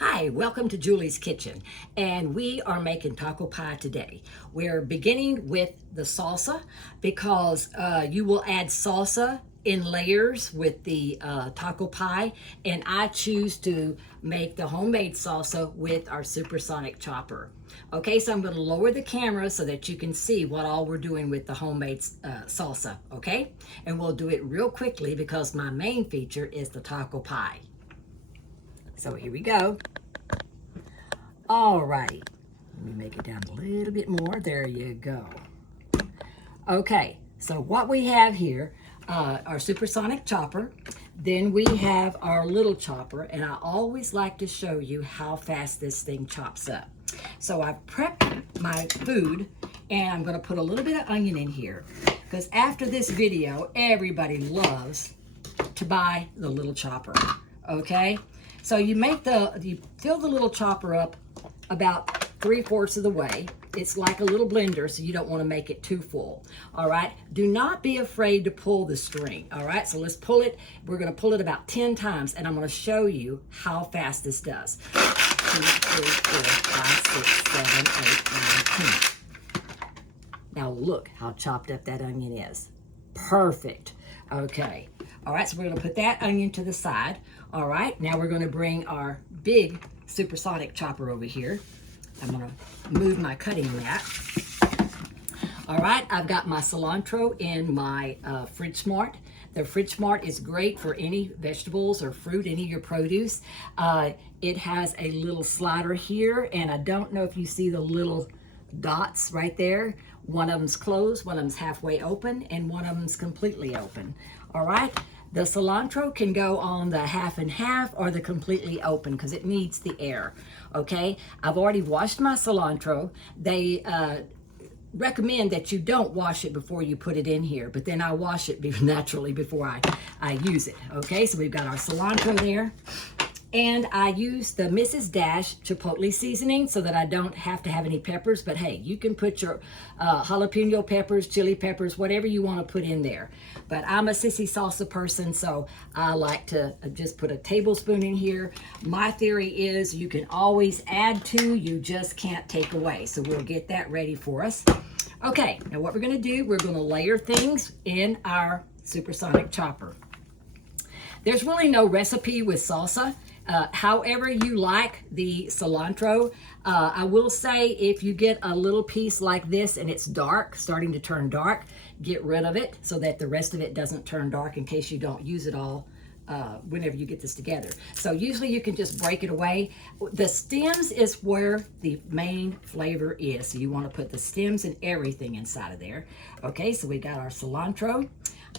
Hi, welcome to Julie's Kitchen, and we are making taco pie today. We're beginning with the salsa because you will add salsa in layers with the taco pie, and I choose to make the homemade salsa with our supersonic chopper. Okay, so I'm going to lower the camera so that you can see what all we're doing with the homemade salsa, okay? And we'll do it real quickly because my main feature is the taco pie. So here we go. All right, let me make it down a little bit more. There you go. Okay, so what we have here, our supersonic chopper. Then we have our little chopper, and I always like to show you how fast this thing chops up. So I've prepped my food, and I'm going to put a little bit of onion in here because after this video, everybody loves to buy the little chopper. Okay, so you fill the little chopper up about 3/4 of the way. It's like a little blender, so you don't want to make it too full. All right, do not be afraid to pull the string. All right, so let's pull it. We're going to pull it about 10 times, and I'm going to show you how fast this does. 2, 3, 4, 5, 6, 7, 8, 9, 10. Now look how chopped up that onion is. Perfect. Okay. All right, so we're going to put that onion to the side. All right, now we're going to bring our big supersonic chopper over here. I'm going to move my cutting mat. All right, I've got my cilantro in my Fridge Smart. The Fridge Smart is great for any vegetables or fruit, any of your produce. It has a little slider here, and I don't know if you see the little dots right there. One of them's closed, one of them's halfway open, and one of them's completely open. All right, the cilantro can go on the half and half or the completely open because it needs the air. Okay, I've already washed my cilantro. They recommend that you don't wash it before you put it in here, but then I wash it naturally before I use it. Okay, so we've got our cilantro there. And I use the Mrs. Dash Chipotle seasoning so that I don't have to have any peppers. But hey, you can put your jalapeno peppers, chili peppers, whatever you want to put in there. But I'm a sissy salsa person, so I like to just put a tablespoon in here. My theory is you can always add to, you just can't take away. So we'll get that ready for us. Okay, now what we're going to do, we're going to layer things in our supersonic chopper. There's really no recipe with salsa. However you like the cilantro. I will say if you get a little piece like this and it's dark, starting to turn dark, get rid of it so that the rest of it doesn't turn dark in case you don't use it all whenever you get this together. So usually you can just break it away. The stems is where the main flavor is. So you want to put the stems and everything inside of there. Okay, so we got our cilantro.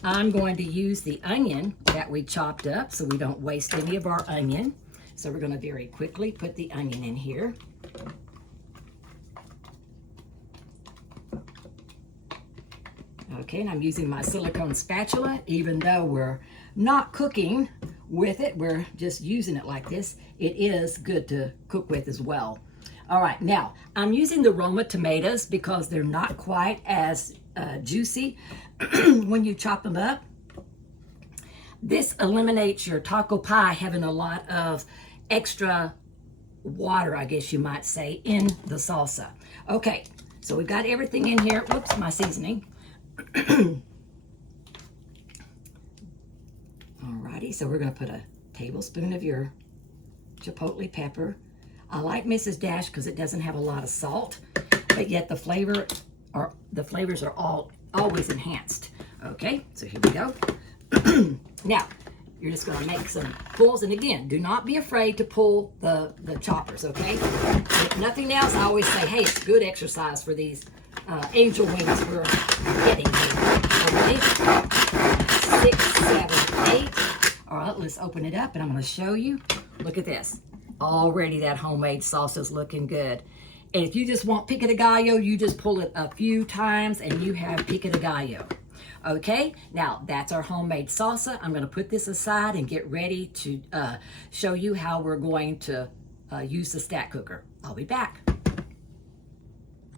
I'm going to use the onion that we chopped up so we don't waste any of our onion. So we're going to very quickly put the onion in here. Okay, and I'm using my silicone spatula. Even though we're not cooking with it, we're just using it like this. It is good to cook with as well. All right, now I'm using the Roma tomatoes because they're not quite as juicy when you chop them up. This eliminates your taco pie having a lot of extra water, I guess you might say, in the salsa. Okay, so we've got everything in here. Whoops, my seasoning. Alrighty, so we're going to put a tablespoon of your chipotle pepper. I like Mrs. Dash because it doesn't have a lot of salt, but yet the flavors are always enhanced. Okay, so here we go. Now, you're just going to make some pulls, and again, do not be afraid to pull the choppers, okay? If nothing else, I always say, hey, it's good exercise for these angel wings we're getting here. Okay, 6, 7, 8. All right, let's open it up, and I'm going to show you. Look at this. Already that homemade salsa is looking good. And if you just want pico de gallo, you just pull it a few times, and you have pico de gallo. Okay, now that's our homemade salsa. I'm going to put this aside and get ready to show you how we're going to use the stack cooker. I'll be back.